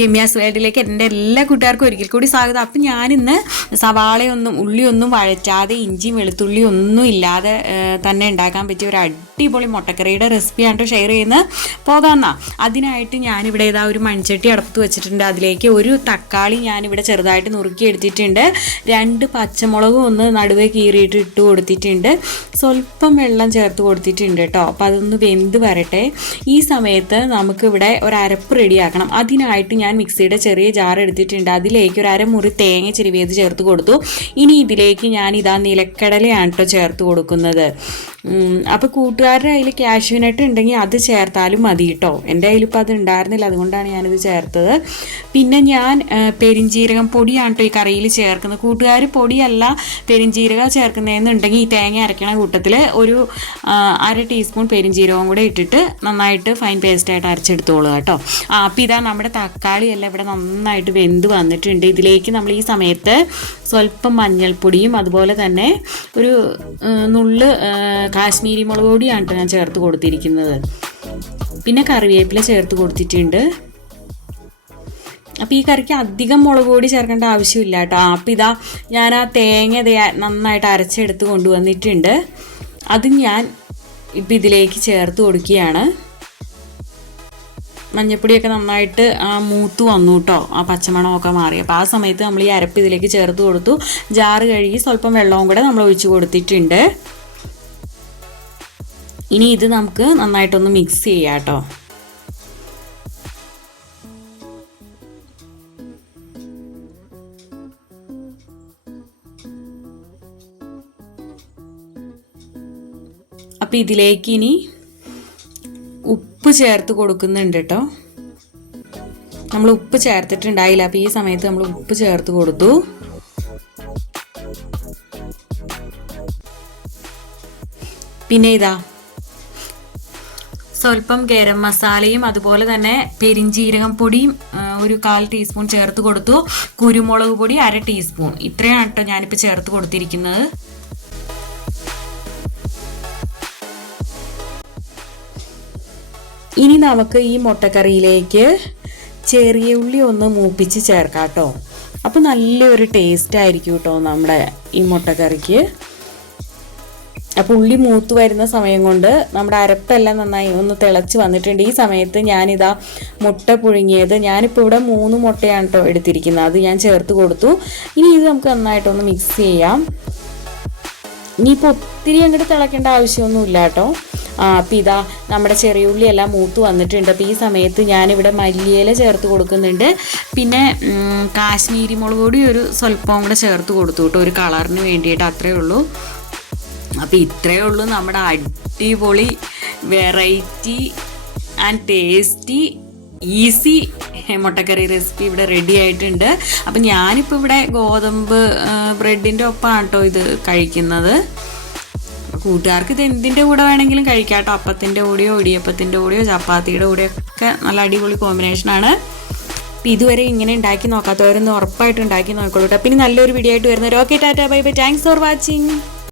രമ്യാസ് വേൾഡിലേക്ക് എൻ്റെ എല്ലാ കൂട്ടുകാർക്കും ഒരിക്കൽ കൂടി സ്വാഗതം. അപ്പം ഞാനിന്ന് സവാളയൊന്നും ഉള്ളിയൊന്നും വഴറ്റാതെ ഇഞ്ചിയും വെളുത്തുള്ളിയും ഒന്നും ഇല്ലാതെ തന്നെ ഉണ്ടാക്കാൻ പറ്റിയ ഒരു അടിപൊളി മുട്ടക്കറിയുടെ റെസിപ്പിയാണ് ഷെയർ ചെയ്യുന്നത്. പോകാമെന്നാ. അതിനായിട്ട് ഞാനിവിടെ ഇതാ ഒരു മൺചട്ടി അടുപ്പത്ത് വെച്ചിട്ടുണ്ട്. അതിലേക്ക് ഒരു തക്കാളി ഞാനിവിടെ ചെറുതായിട്ട് നുറുക്കി എടുത്തിട്ടുണ്ട്. 2 പച്ചമുളകും ഒന്ന് നടുവേ കീറിയിട്ട് ഇട്ട് കൊടുത്തിട്ടുണ്ട്. സ്വല്പം വെള്ളം ചേർത്ത് കൊടുത്തിട്ടുണ്ട് കേട്ടോ. അപ്പോൾ അതൊന്ന് വെന്ത് വരട്ടെ. ഈ സമയത്ത് നമുക്കിവിടെ ഒരു അരപ്പ് റെഡിയാക്കണം. അതിനായിട്ട് ഞാൻ മിക്സിയുടെ ചെറിയ ജാർ എടുത്തിട്ടുണ്ട്. അതിലേക്ക് ഒരു അരമുറി തേങ്ങ ചിരവിയത് ചേർത്ത് കൊടുത്തു. ഇനി ഇതിലേക്ക് ഞാൻ ഇതാ നിലക്കടലയാണ് കേട്ടോ ചേർത്ത് കൊടുക്കുന്നത്. അപ്പോൾ കൂട്ടുകാരുടെ കയ്യിൽ കാഷ്യൂനട്ട് ഉണ്ടെങ്കിൽ അത് ചേർത്താലും മതി കേട്ടോ. എൻ്റെ കയ്യിലിപ്പോൾ അത് ഉണ്ടായിരുന്നില്ല, അതുകൊണ്ടാണ് ഞാനിത് ചേർത്തത്. പിന്നെ ഞാൻ പെരിഞ്ജീരകം പൊടിയാണ് കേട്ടോ ഈ കറിയിൽ ചേർക്കുന്നത്. കൂട്ടുകാർ പൊടിയല്ല പെരിഞ്ജീരകം ചേർക്കുന്നതെന്നുണ്ടെങ്കിൽ ഈ തേങ്ങ അരയ്ക്കണ കൂട്ടത്തിൽ ഒരു 1/2 ടീസ്പൂൺ പെരിഞ്ജീരകം കൂടെ ഇട്ടിട്ട് നന്നായിട്ട് ഫൈൻ പേസ്റ്റായിട്ട് അരച്ചെടുത്തോളുക കേട്ടോ. അപ്പോൾ ഇതാ നമ്മുടെ തക്കാളി എല്ലാം ഇവിടെ നന്നായിട്ട് വെന്ത് വന്നിട്ടുണ്ട്. ഇതിലേക്ക് നമ്മൾ ഈ സമയത്ത് സ്വല്പം മഞ്ഞൾപ്പൊടിയും അതുപോലെ തന്നെ ഒരു നുള്ള് കാശ്മീരി മുളക് പൊടിയാണ് ഞാൻ ചേർത്ത് കൊടുത്തിരിക്കുന്നത്. പിന്നെ കറിവേപ്പില ചേർത്ത് കൊടുത്തിട്ടുണ്ട്. അപ്പോൾ ഈ കറിക്ക് അധികം മുളക് പൊടി ചേർക്കേണ്ട ആവശ്യമില്ല കേട്ടോ. അപ്പോൾ ഇതാ ഞാൻ ആ തേങ്ങ നന്നായിട്ട് അരച്ചെടുത്ത് കൊണ്ടുവന്നിട്ടുണ്ട്. അത് ഞാൻ ഇപ്പം ഇതിലേക്ക് ചേർത്ത് കൊടുക്കുകയാണ്. മഞ്ഞപ്പൊടിയൊക്കെ നന്നായിട്ട് മൂത്ത് വന്നു കേട്ടോ, ആ പച്ചമണമൊക്കെ മാറി. അപ്പോൾ ആ സമയത്ത് നമ്മൾ ഈ അരപ്പ് ഇതിലേക്ക് ചേർത്ത് കൊടുത്തു. ജാറ് കഴുകി സ്വല്പം വെള്ളവും കൂടെ നമ്മൾ ഒഴിച്ച് കൊടുത്തിട്ടുണ്ട്. ഇനി ഇത് നമുക്ക് നന്നായിട്ടൊന്ന് മിക്സ് ചെയ്യാം കേട്ടോ. അപ്പോൾ ഇതിലേക്ക് ഇനി ഉപ്പ് ചേർത്ത് കൊടുക്കുന്നുണ്ട് കേട്ടോ. നമ്മൾ ഉപ്പ് ചേർത്തിട്ടുണ്ടായില്ല, അപ്പോൾ ഈ സമയത്ത് നമ്മൾ ഉപ്പ് ചേർത്ത് കൊടുത്തു. പിന്നെ ഇതാ സ്വല്പം ഗരം മസാലയും അതുപോലെ തന്നെ പെരിഞ്ജീരകം പൊടിയും ഒരു 1/4 ടീസ്പൂൺ ചേർത്ത് കൊടുത്തു. കുരുമുളക് പൊടി 1/2 ടീസ്പൂൺ. ഇത്രയാണ് കേട്ടോ ഞാനിപ്പോൾ ചേർത്ത് കൊടുത്തിരിക്കുന്നത്. ഇനി നമുക്ക് ഈ മുട്ടക്കറിയിലേക്ക് ചെറിയ ഉള്ളി ഒന്ന് മൂപ്പിച്ച് ചേർക്കാം കേട്ടോ. അപ്പോൾ നല്ലൊരു ടേസ്റ്റ് ആയിരിക്കും കേട്ടോ നമ്മുടെ ഈ മുട്ടക്കറിക്ക്. അപ്പോൾ ഉള്ളി മൂത്ത് വരുന്ന സമയം കൊണ്ട് നമ്മുടെ അരപ്പെല്ലാം നന്നായി ഒന്ന് തിളച്ച് വന്നിട്ടുണ്ട്. ഈ സമയത്ത് ഞാനിതാ മുട്ട പുഴുങ്ങിയത്, ഞാനിപ്പോൾ ഇവിടെ 3 മുട്ടയാണ് കേട്ടോ എടുത്തിരിക്കുന്നത്, അത് ഞാൻ ചേർത്ത് കൊടുത്തു. ഇനി ഇത് നമുക്ക് നന്നായിട്ടൊന്ന് മിക്സ് ചെയ്യാം. ഇനിയിപ്പോൾ ഒത്തിരി അങ്ങോട്ട് തിളക്കേണ്ട ആവശ്യമൊന്നുമില്ല കേട്ടോ. അപ്പോൾ ഇതാ നമ്മുടെ ചെറിയ ഉള്ളി എല്ലാം മൂത്ത് വന്നിട്ടുണ്ട്. അപ്പോൾ ഈ സമയത്ത് ഞാനിവിടെ മല്ലിയില ചേർത്ത് കൊടുക്കുന്നുണ്ട്. പിന്നെ കാശ്മീരി മുളക് പൊടി ഒരു സ്വല്പം കൂടെ ചേർത്ത് കൊടുത്തു കേട്ടോ, ഒരു കളറിന് വേണ്ടിയിട്ട്. അത്രയേ ഉള്ളൂ. അപ്പോൾ ഇത്രയേ ഉള്ളൂ നമ്മുടെ അടിപൊളി വെറൈറ്റി ആൻഡ് ടേസ്റ്റി ഈസി മുട്ടക്കറി റെസിപ്പി ഇവിടെ റെഡി ആയിട്ടുണ്ട്. അപ്പം ഞാനിപ്പോൾ ഇവിടെ ഗോതമ്പ് ബ്രെഡിൻ്റെ ഒപ്പമാണ് കേട്ടോ ഇത് കഴിക്കുന്നത്. കൂട്ടുകാർക്ക് ഇത് എന്തിൻ്റെ കൂടെ വേണമെങ്കിലും കഴിക്കാം കേട്ടോ. അപ്പത്തിൻ്റെ കൂടെയോ ഇടിയപ്പത്തിൻ്റെ കൂടെയോ ചപ്പാത്തിയുടെ കൂടെയോ ഒക്കെ നല്ല അടിപൊളി കോമ്പിനേഷനാണ്. അപ്പം ഇതുവരെ ഇങ്ങനെ ഉണ്ടാക്കി നോക്കാത്തവരൊന്ന് ഉറപ്പായിട്ട് ഉണ്ടാക്കി നോക്കിക്കോളൂ കേട്ടോ. പിന്നെ നല്ലൊരു വീഡിയോ ആയിട്ട് വരുന്നത്. Okay, Tata, bye bye, thanks for watching.